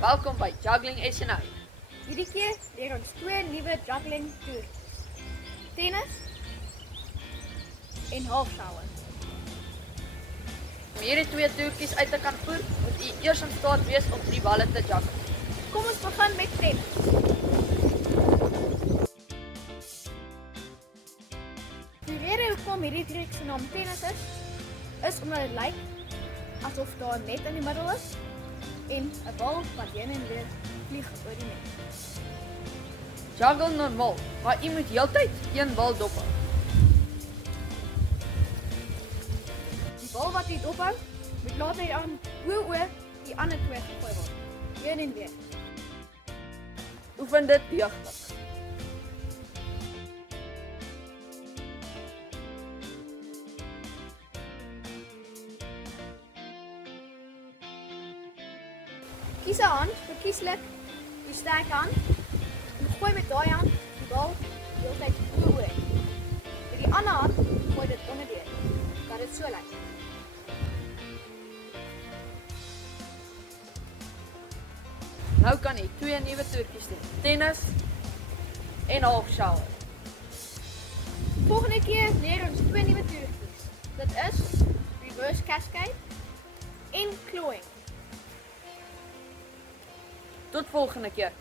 Welkom by Juggling S&A. Hierdie keer leer ons 2 nuwe juggling toertjies. Tennis en halfshower. Om hierdie 2 toertjies uit te kan voer, moet u eers in staat wees om 3 balle te juggle. Kom ons begin met tennis. Die rede hoekom hierdie triek se naam tennis is omdat dit lyk asof daar 'n net in die middel is en 'n bal wat heen en weer vlieg oor die net. Juggle normaal, maar u moet heeltyd een bal dophou. Die bal wat jy dophou, moet later aan oor die ander 2 gegooi word. Heen en weer. Oefen dit deeglik. Kies 'n hand, verkieslik die sterk hand en gooi met daai hand die bal heeltyd oor. Met die ander hand gooi dit onderdeur. Dat dit so lyk. Nou kan jy 2 nuwe toertjies doen. Tennis en halfshower. Volgende keer leer ons 2 nuwe toertjies. Dit is reverse cascade en clawing. Tot volgende keer.